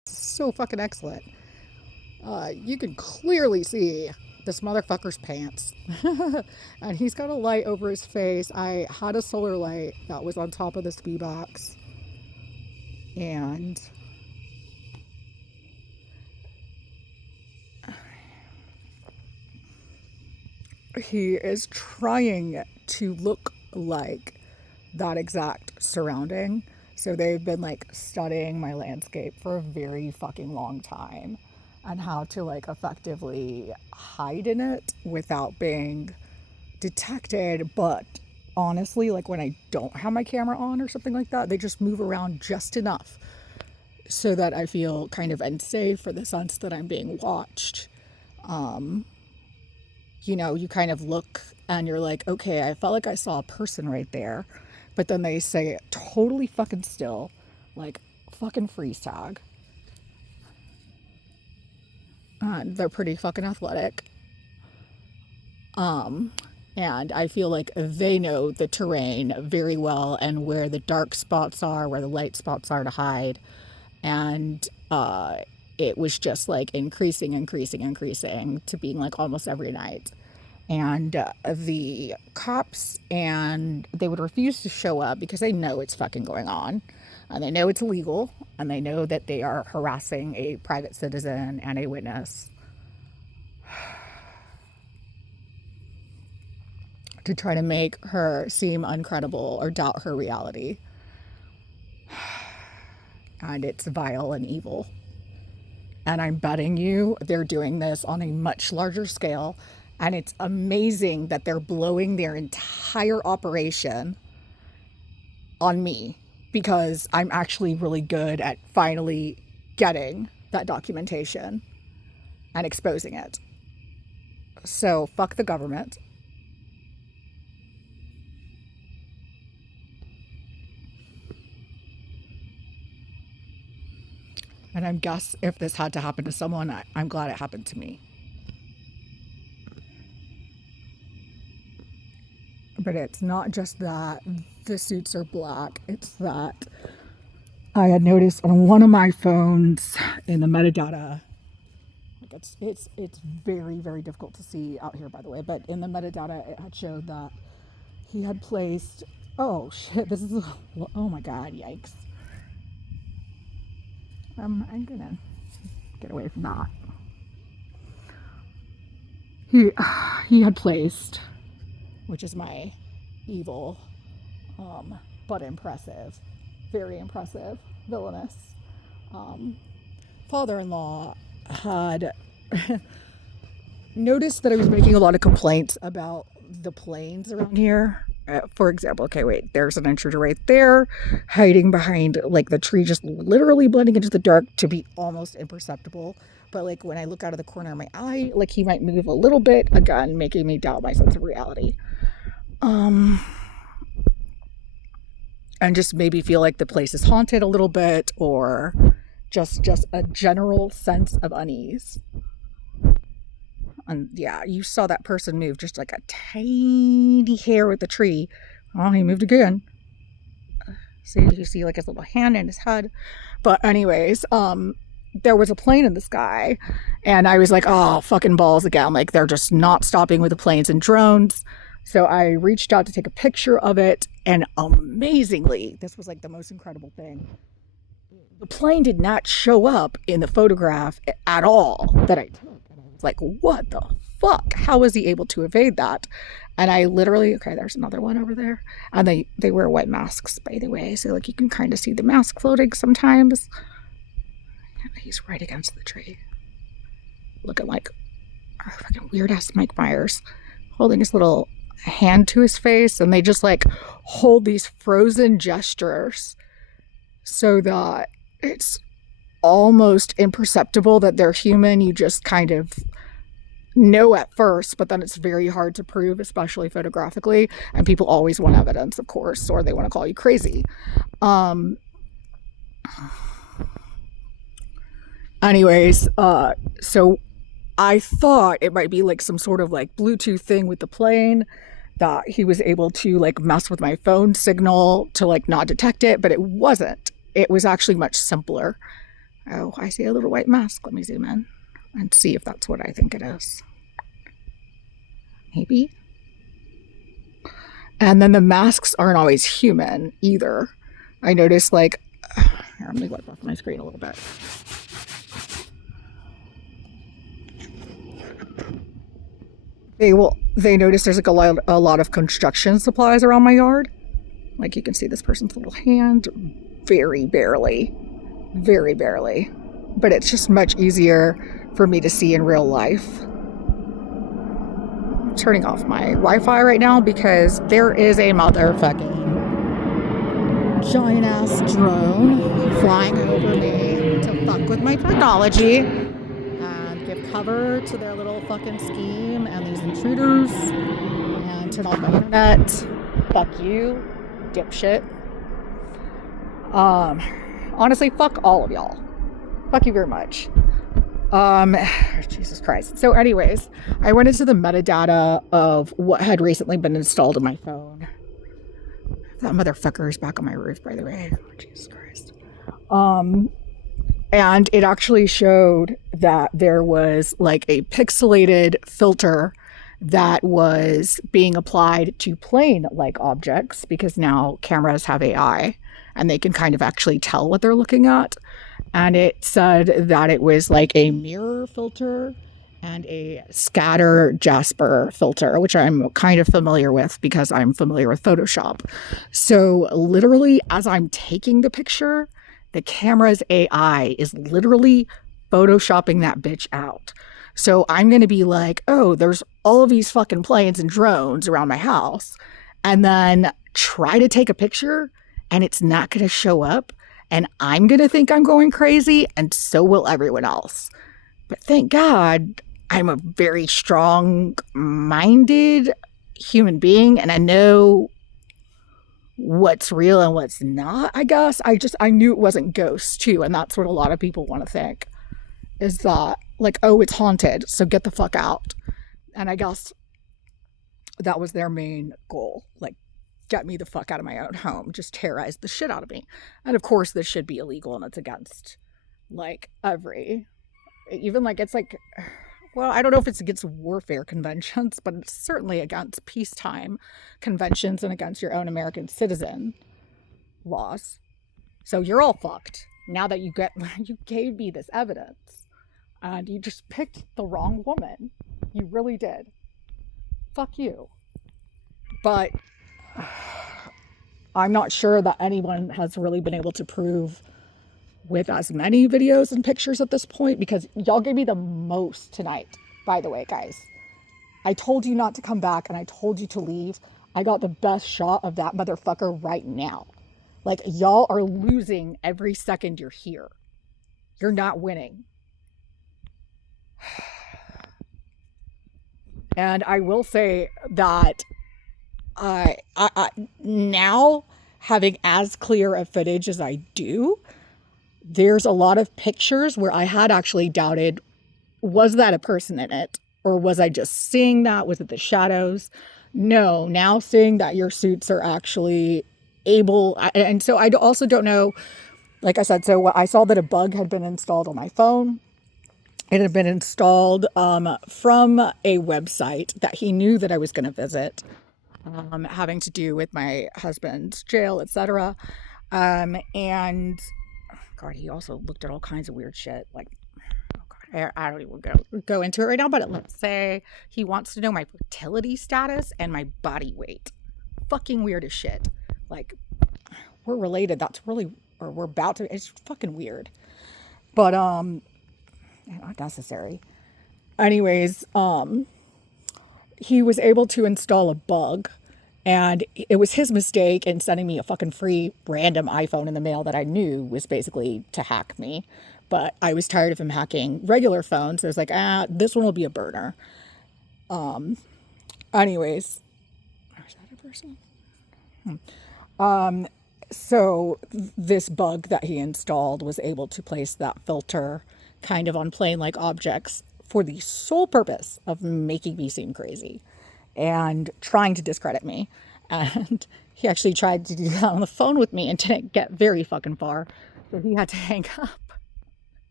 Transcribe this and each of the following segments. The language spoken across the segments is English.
So fucking excellent. You can clearly see this motherfucker's pants. And he's got a light over his face. I had a solar light that was on top of the ski box. And he is trying to look like that exact surrounding. So they've been like studying my landscape for a very fucking long time and how to like effectively hide in it without being detected. But honestly, like when I don't have my camera on or something like that, they just move around just enough so that I feel kind of unsafe for the sense that I'm being watched. You know, you kind of look and you're like, okay, I felt like I saw a person right there. But then they say it totally fucking still, like fucking freeze tag. They're pretty fucking athletic. And I feel like they know the terrain very well and where the dark spots are, where the light spots are to hide. And it was just like increasing to being like almost every night. And the cops, and they would refuse to show up because they know it's fucking going on. And they know it's illegal. And they know that they are harassing a private citizen and a witness to try to make her seem uncredible or doubt her reality. And it's vile and evil. And I'm betting you they're doing this on a much larger scale. And it's amazing that they're blowing their entire operation on me because I'm actually really good at finally getting that documentation and exposing it. So fuck the government. And I guess if this had to happen to someone, I'm glad it happened to me. But it's not just that the suits are black. It's that I had noticed on one of my phones in the metadata, like it's very difficult to see out here, by the way. But in the metadata, it had showed that he had placed. Oh shit! This is. Oh my god! Yikes! I'm gonna get away from that. He had placed, which is my evil, but impressive, very impressive, villainous father-in-law had noticed that I was making a lot of complaints about the planes around here. For example, okay, wait, there's an intruder right there, hiding behind like the tree, just literally blending into the dark to be almost imperceptible. But like when I look out of the corner of my eye, like he might move a little bit, again, making me doubt my sense of reality. And just maybe feel like the place is haunted a little bit, or just a general sense of unease. And yeah, you saw that person move just like a tiny hair with the tree. Oh, he moved again. See, you see like his little hand in his head. But anyways, there was a plane in the sky, and I was like, oh, fucking balls again. Like they're just not stopping with the planes and drones. So I reached out to take a picture of it, and amazingly, this was like the most incredible thing. The plane did not show up in the photograph at all that I took. Like, what the fuck? How was he able to evade that? And I literally, okay, there's another one over there. And they wear white masks, by the way. So, like, you can kind of see the mask floating sometimes. He's right against the tree. Looking like a fucking weird-ass Mike Myers. Holding his little hand to his face. And they just, like, hold these frozen gestures so that it's almost imperceptible that they're human. You just kind of know at first, but then it's very hard to prove, especially photographically. And people always want evidence, of course, or they want to call you crazy. Anyways, so I thought it might be like some sort of like Bluetooth thing with the plane that he was able to like mess with my phone signal to like not detect it, but it wasn't. It was actually much simpler. Oh, I see a little white mask. Let me zoom in and see if that's what I think it is. Maybe. And then the masks aren't always human either. I noticed, like, here, let me wipe off my screen a little bit. They notice there's like a lot of construction supplies around my yard. Like, you can see this person's little hand, very barely, but it's just much easier for me to see in real life. I'm turning off my Wi-Fi right now because there is a motherfucking giant ass drone flying over me to fuck with my technology and give cover to their little fucking scheme and these intruders and turn off my internet. Fuck you, dipshit. Honestly, fuck all of y'all. Fuck you very much. Jesus Christ. So anyways, I went into the metadata of what had recently been installed on my phone. That motherfucker is back on my roof, by the way. Jesus Christ. And it actually showed that there was like a pixelated filter that was being applied to plane-like objects, because now cameras have AI and they can kind of actually tell what they're looking at. And it said that it was like a mirror filter and a scatter jasper filter, which I'm kind of familiar with because I'm familiar with Photoshop. So literally, as I'm taking the picture, the camera's AI is literally photoshopping that bitch out. So I'm going to be like, oh, there's all of these fucking planes and drones around my house, and then try to take a picture and it's not going to show up. And I'm going to think I'm going crazy, and so will everyone else. But thank God I'm a very strong-minded human being, and I know what's real and what's not, I guess. I knew it wasn't ghosts, too, and that's what a lot of people want to think, is that, like, oh, it's haunted, so get the fuck out. And I guess that was their main goal, like, get me the fuck out of my own home, just terrorize the shit out of me. And of course this should be illegal, and it's against like even like, it's like, well, I don't know if it's against warfare conventions, but it's certainly against peacetime conventions and against your own American citizen laws. So you're all fucked now that you gave me this evidence and you just picked the wrong woman. You really did. Fuck you. But I'm not sure that anyone has really been able to prove with as many videos and pictures at this point, because y'all gave me the most tonight, by the way, guys. I told you not to come back and I told you to leave. I got the best shot of that motherfucker right now. Like, y'all are losing every second you're here. You're not winning. And I will say that I now, having as clear a footage as I do, there's a lot of pictures where I had actually doubted, was that a person in it? Or was I just seeing that? Was it the shadows? No, now seeing that your suits are actually able, and so I also don't know, like I said, so I saw that a bug had been installed on my phone. It had been installed from a website that he knew that I was going to visit. Having to do with my husband's jail, etc. And God, he also looked at all kinds of weird shit. Like, oh God, I don't even go into it right now. But let's say he wants to know my fertility status and my body weight. Fucking weird as shit. Like, we're related. That's really, or we're about to. It's fucking weird. But not necessary. Anyways, he was able to install a bug, and it was his mistake in sending me a fucking free random iPhone in the mail that I knew was basically to hack me. But I was tired of him hacking regular phones. So I was like, this one will be a burner. Anyways, is that a person? So this bug that he installed was able to place that filter kind of on plane-like objects for the sole purpose of making me seem crazy and trying to discredit me. And he actually tried to do that on the phone with me and didn't get very fucking far. So he had to hang up.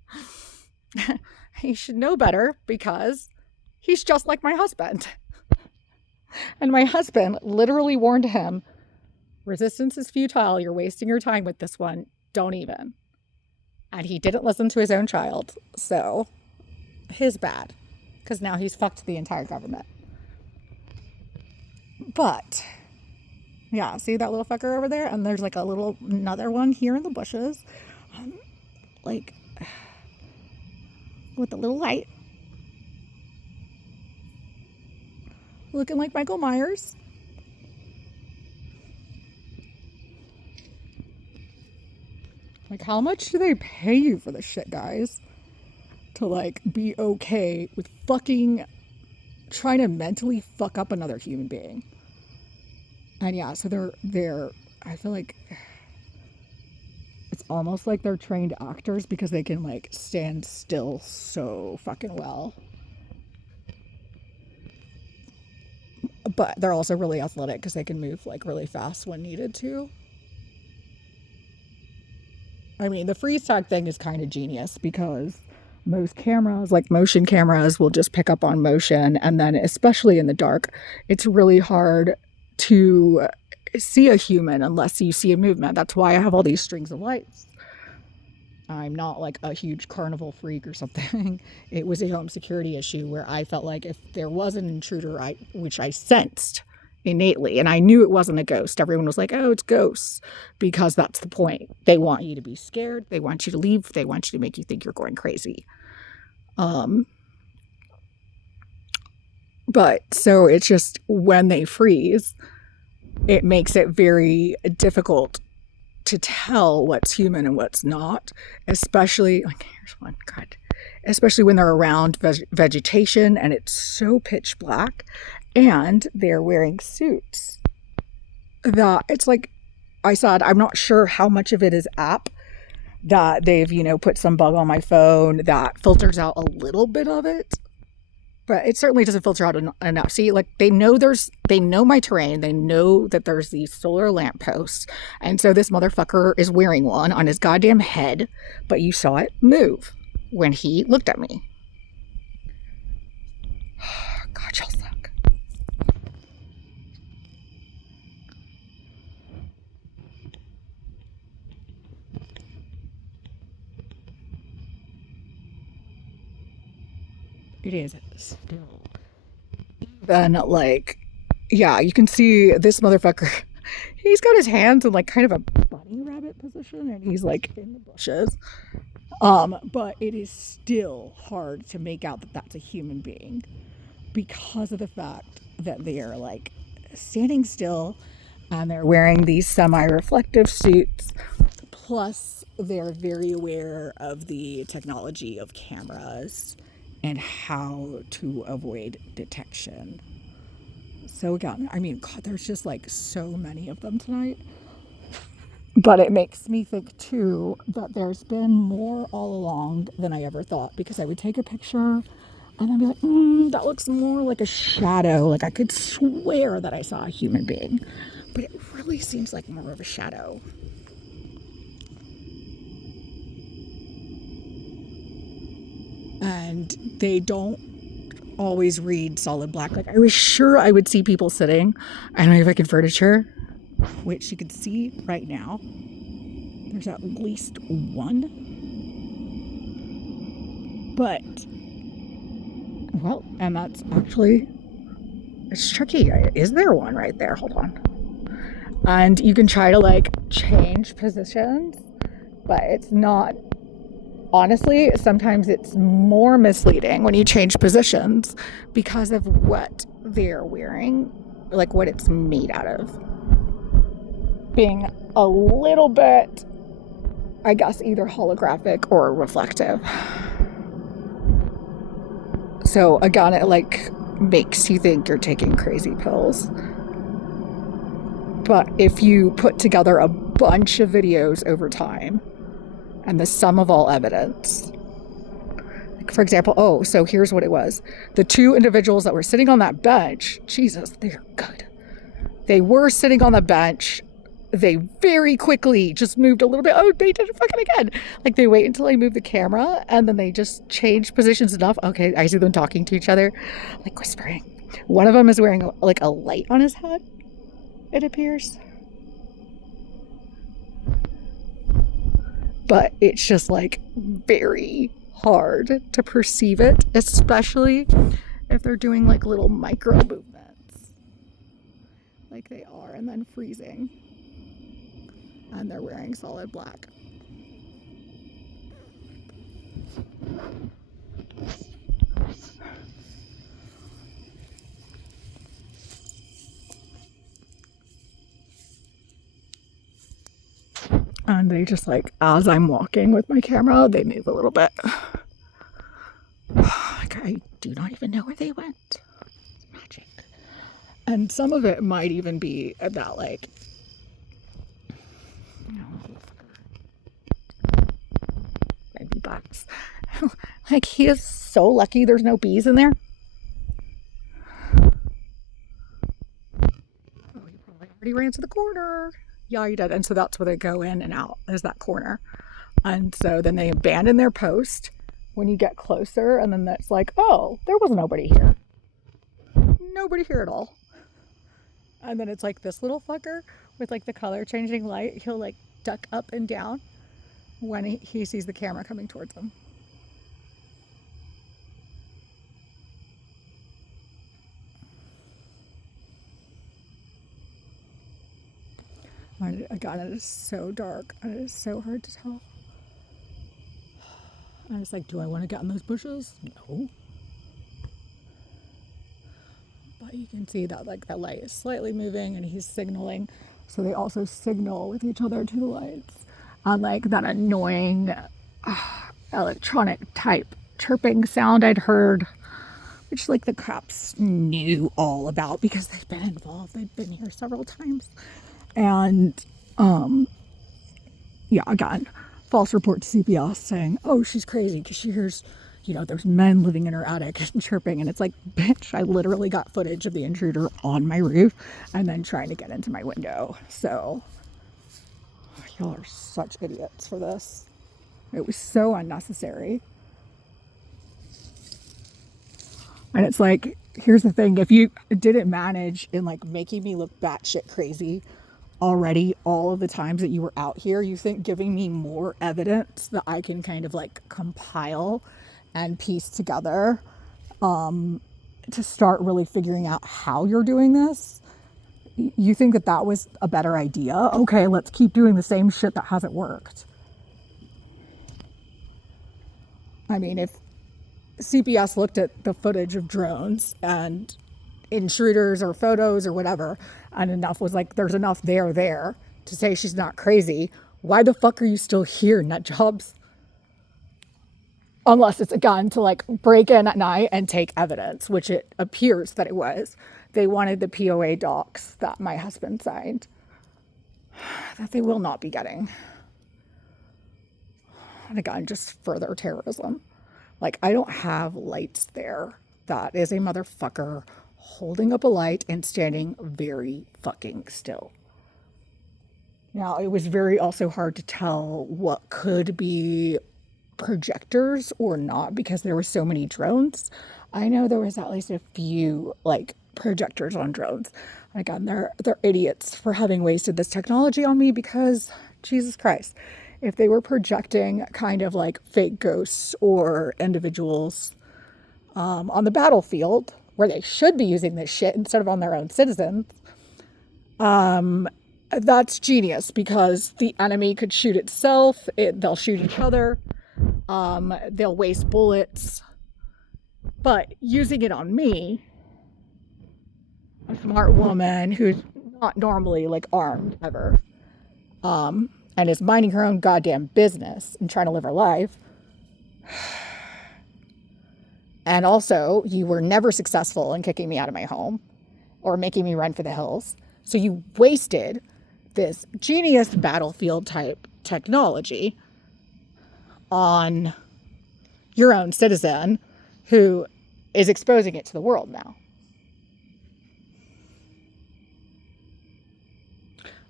He should know better because he's just like my husband. And my husband literally warned him, resistance is futile. You're wasting your time with this one. Don't even. And he didn't listen to his own child. So his bad. Because now he's fucked the entire government. But yeah, see that little fucker over there? And there's like another one here in the bushes. Like with a little light. Looking like Michael Myers. Like, how much do they pay you for this shit, guys? To like be okay with fucking trying to mentally fuck up another human being. And yeah, so they're I feel like it's almost like they're trained actors because they can like stand still so fucking well. But they're also really athletic because they can move like really fast when needed to. I mean, the freeze tag thing is kind of genius because most cameras, like motion cameras, will just pick up on motion. And then especially in the dark, it's really hard to see a human unless you see a movement. That's why I have all these strings of lights. I'm not like a huge carnival freak or something. It was a home security issue where I felt like if there was an intruder, which I sensed innately, and I knew it wasn't a ghost. Everyone was like, oh, it's ghosts, because that's the point. They want you to be scared. They want you to leave. They want you to make you think you're going crazy. But so it's just when they freeze, it makes it very difficult to tell what's human and what's not, especially like here's one, God, especially when they're around vegetation and it's so pitch black and they're wearing suits that it's like I said, I'm not sure how much of it is app that they've, put some bug on my phone that filters out a little bit of it. But it certainly doesn't filter out enough. See, like they know my terrain. They know that there's these solar lampposts. And so this motherfucker is wearing one on his goddamn head. But you saw it move when he looked at me. God, y'all suck. It is still. Then, like, yeah, you can see this motherfucker. He's got his hands in, like, kind of a bunny rabbit position, and he's, like, in the bushes. But it is still hard to make out that that's a human being because of the fact that they are, like, standing still, and they're wearing these semi-reflective suits, plus they're very aware of the technology of cameras and how to avoid detection. So again, I mean, God, there's just like so many of them tonight. But it makes me think too that there's been more all along than I ever thought, because I would take a picture and I'd be like, that looks more like a shadow. Like I could swear that I saw a human being, but it really seems like more of a shadow. And they don't always read solid black. Like I was sure I would see people sitting. I don't know if I can furniture, which you can see right now. There's at least one. But, well, and that's actually, it's tricky. Is there one right there? Hold on. And you can try to like change positions, but it's not. Honestly, sometimes it's more misleading when you change positions because of what they're wearing, like what it's made out of. Being a little bit, I guess, either holographic or reflective. So again, it like makes you think you're taking crazy pills. But if you put together a bunch of videos over time, and the sum of all evidence. Like for example, so here's what it was. The two individuals that were sitting on that bench, Jesus, they're good. They were sitting on the bench they very quickly just moved a little bit. Oh, they did it fucking again. Like, they wait until I move the camera, and then they just change positions enough. Okay, I see them talking to each other, like whispering. One of them is wearing like a light on his head, it appears. But it's just like very hard to perceive it, especially if they're doing like little micro movements like they are, and then freezing, and they're wearing solid black. And they just like, as I'm walking with my camera, they move a little bit. Like, I do not even know where they went. It's magic. And some of it might even be about like, you know, maybe bugs. Like, he is so lucky there's no bees in there. Oh, he probably already ran to the corner. Yeah, he did. And so that's where they go in and out, is that corner. And so then they abandon their post when you get closer, and then that's like, oh, there was nobody here. Nobody here at all. And then it's like this little fucker with like the color changing light. He'll like duck up and down when he sees the camera coming towards him. God, it is so dark, and it is so hard to tell. And it's like, do I want to get in those bushes? No. But you can see that like that light is slightly moving, and he's signaling. So they also signal with each other to the lights. And like that annoying electronic type chirping sound I'd heard, which like the cops knew all about because they've been involved. They've been here several times. And yeah, again, false report to CPS saying, oh, she's crazy because she hears, you know, there's men living in her attic and chirping. And it's like, bitch, I literally got footage of the intruder on my roof and then trying to get into my window. So y'all are such idiots for this. It was so unnecessary. And it's like, here's the thing. If you didn't manage in like making me look batshit crazy already all of the times that you were out here, you think giving me more evidence that I can kind of like compile and piece together to start really figuring out how you're doing this, you think that that was a better idea? Okay, let's keep doing the same shit that hasn't worked. I mean, if CPS looked at the footage of drones and intruders or photos or whatever, and enough was like, there's enough there to say she's not crazy, why the fuck are you still here, nut jobs? Unless it's a gun to like break in at night and take evidence, which it appears that it was. They wanted the POA docs that my husband signed that they will not be getting. And again, just further terrorism. Like, I don't have lights there. That is a motherfucker holding up a light and standing very fucking still. Now, it was very also hard to tell what could be projectors or not because there were so many drones. I know there was at least a few like projectors on drones. Again, they're idiots for having wasted this technology on me because Jesus Christ, if they were projecting kind of like fake ghosts or individuals on the battlefield where they should be using this shit instead of on their own citizens, that's genius because the enemy could shoot itself, they'll shoot each other, they'll waste bullets. But using it on me, a smart woman who's not normally like armed ever, and is minding her own goddamn business and trying to live her life. And also, you were never successful in kicking me out of my home or making me run for the hills. So you wasted this genius battlefield type technology on your own citizen who is exposing it to the world now.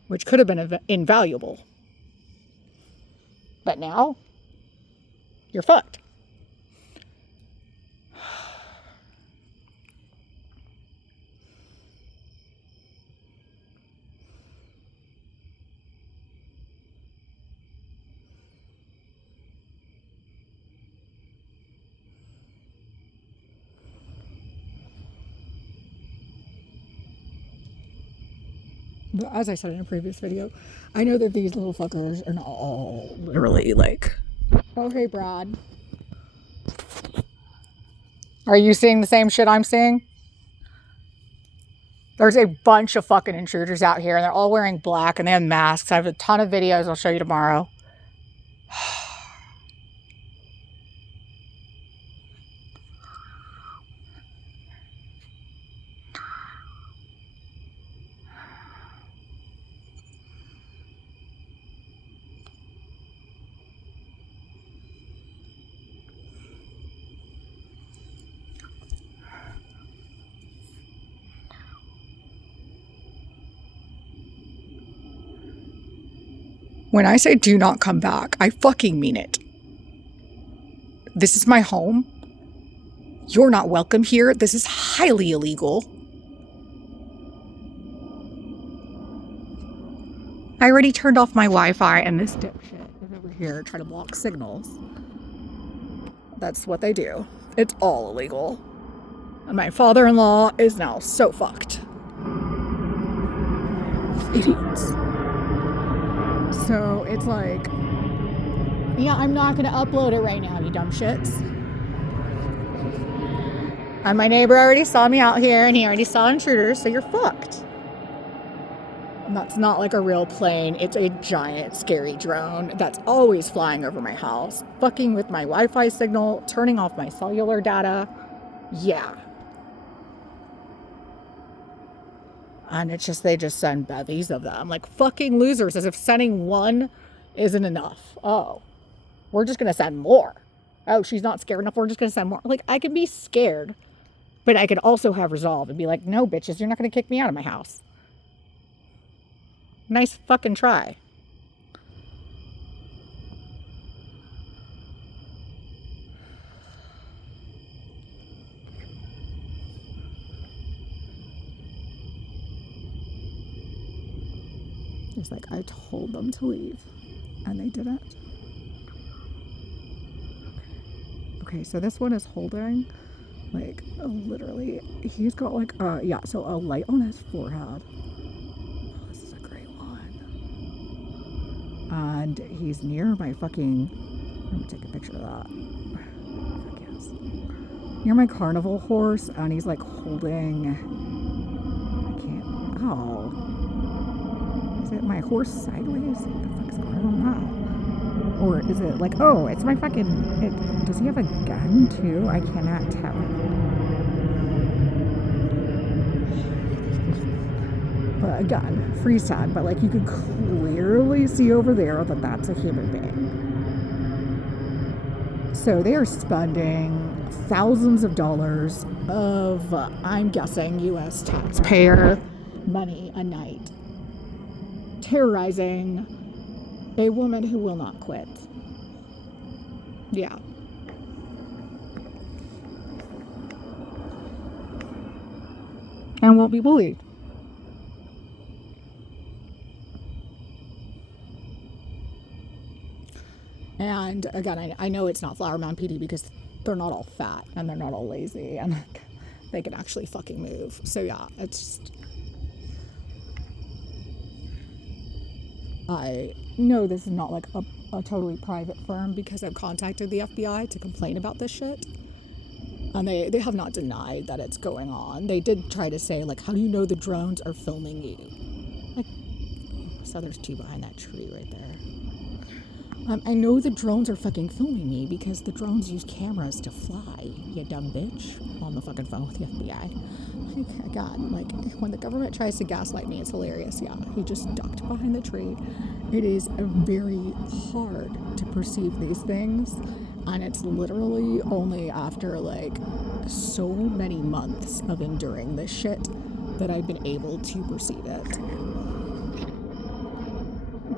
which could have been invaluable. But now, you're fucked. But as I said in a previous video, I know that these little fuckers are not all literally like, oh, hey, Brad. Are you seeing the same shit I'm seeing? There's a bunch of fucking intruders out here, and they're all wearing black, and they have masks. I have a ton of videos I'll show you tomorrow. When I say do not come back, I fucking mean it. This is my home. You're not welcome here. This is highly illegal. I already turned off my Wi-Fi, and this dipshit is over here trying to block signals. That's what they do. It's all illegal. And my father-in-law is now so fucked. Idiots. So it's like, yeah, I'm not going to upload it right now, you dumb shits. And my neighbor already saw me out here, and he already saw intruders, so you're fucked. And that's not like a real plane. It's a giant, scary drone that's always flying over my house, fucking with my Wi-Fi signal, turning off my cellular data. Yeah. And it's just, they just send bevies of them. Like fucking losers, as if sending one isn't enough. Oh, we're just going to send more. Oh, she's not scared enough. We're just going to send more. Like, I can be scared, but I could also have resolve and be like, no, bitches, you're not going to kick me out of my house. Nice fucking try. It's like, I told them to leave, and they didn't. Okay, so this one is holding, like, literally, he's got, like, yeah, so a light on his forehead. Oh, this is a great one. And he's near my fucking, let me take a picture of that. I guess. Near my carnival horse, and he's, like, holding, I can't, oh. Is it my horse sideways? What the fuck's going on now? Or is it like, oh, it's my fucking, does he have a gun too? I cannot tell. But again, freeze tag, but like you could clearly see over there that that's a human being. So they are spending thousands of dollars of, I'm guessing, U.S. taxpayer money a night, terrorizing a woman who will not quit. Yeah. And won't be bullied. And again, I know it's not Flower Mound PD because they're not all fat and they're not all lazy and they can actually fucking move. So yeah, it's just, I know this is not like a totally private firm because I've contacted the FBI to complain about this shit. And they have not denied that it's going on. They did try to say, like, how do you know the drones are filming you? Like, so there's two behind that tree right there. I know the drones are fucking filming me because the drones use cameras to fly, you dumb bitch. On the fucking phone with the FBI. Like, God, like, when the government tries to gaslight me, it's hilarious. Yeah, he just ducked behind the tree. It is very hard to perceive these things. And it's literally only after, like, so many months of enduring this shit that I've been able to perceive it.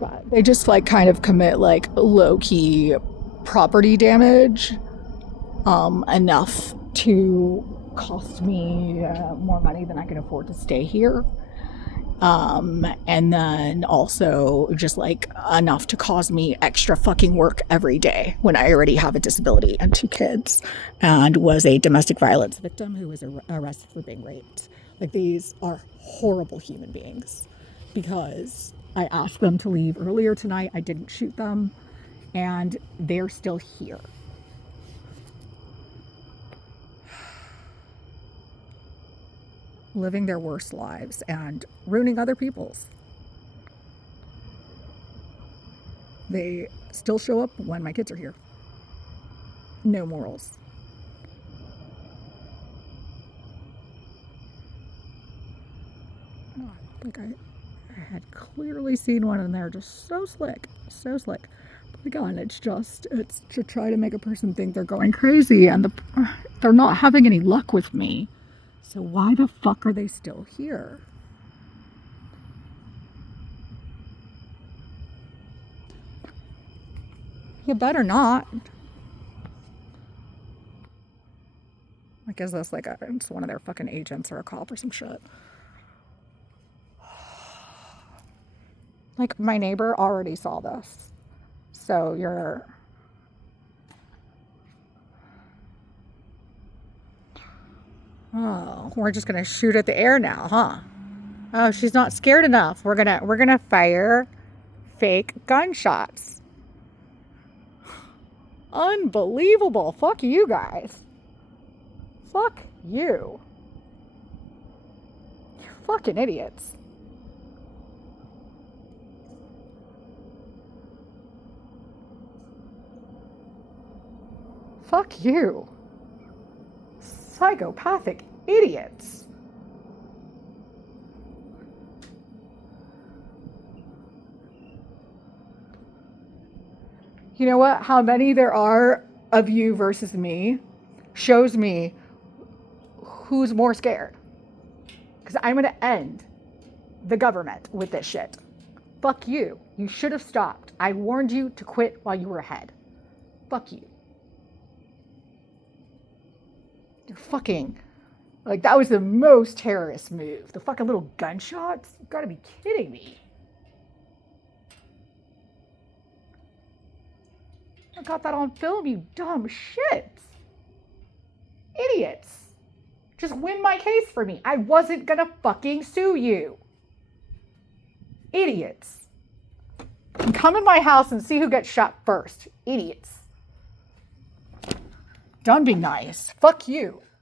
but they just like kind of commit like low-key property damage, enough to cost me more money than I can afford to stay here. And then also just like enough to cause me extra fucking work every day when I already have a disability and 2 kids and was a domestic violence victim who was arrested for being raped. Like, these are horrible human beings because I asked them to leave earlier tonight. I didn't shoot them and they're still here. Living their worst lives and ruining other people's. They still show up when my kids are here. No morals. Oh, like I had clearly seen one in there, just so slick, so slick. But again, it's to try to make a person think they're going crazy, and they're not having any luck with me. So why the fuck are they still here? You better not. Like, is this like it's one of their fucking agents or a cop or some shit? Like, my neighbor already saw this. So you're... Oh, we're just gonna shoot at the air now, huh? Oh, she's not scared enough. We're gonna fire fake gunshots. Unbelievable. Fuck you guys. Fuck you. You're fucking idiots. Fuck you. Psychopathic idiots. You know what? How many there are of you versus me shows me who's more scared. Because I'm going to end the government with this shit. Fuck you. You should have stopped. I warned you to quit while you were ahead. Fuck you. You're fucking... Like, that was the most terrorist move. The fucking little gunshots? You gotta be kidding me. I got that on film, you dumb shits. Idiots. Just win my case for me. I wasn't gonna fucking sue you. Idiots. Come in my house and see who gets shot first. Idiots. Done being nice. Fuck you.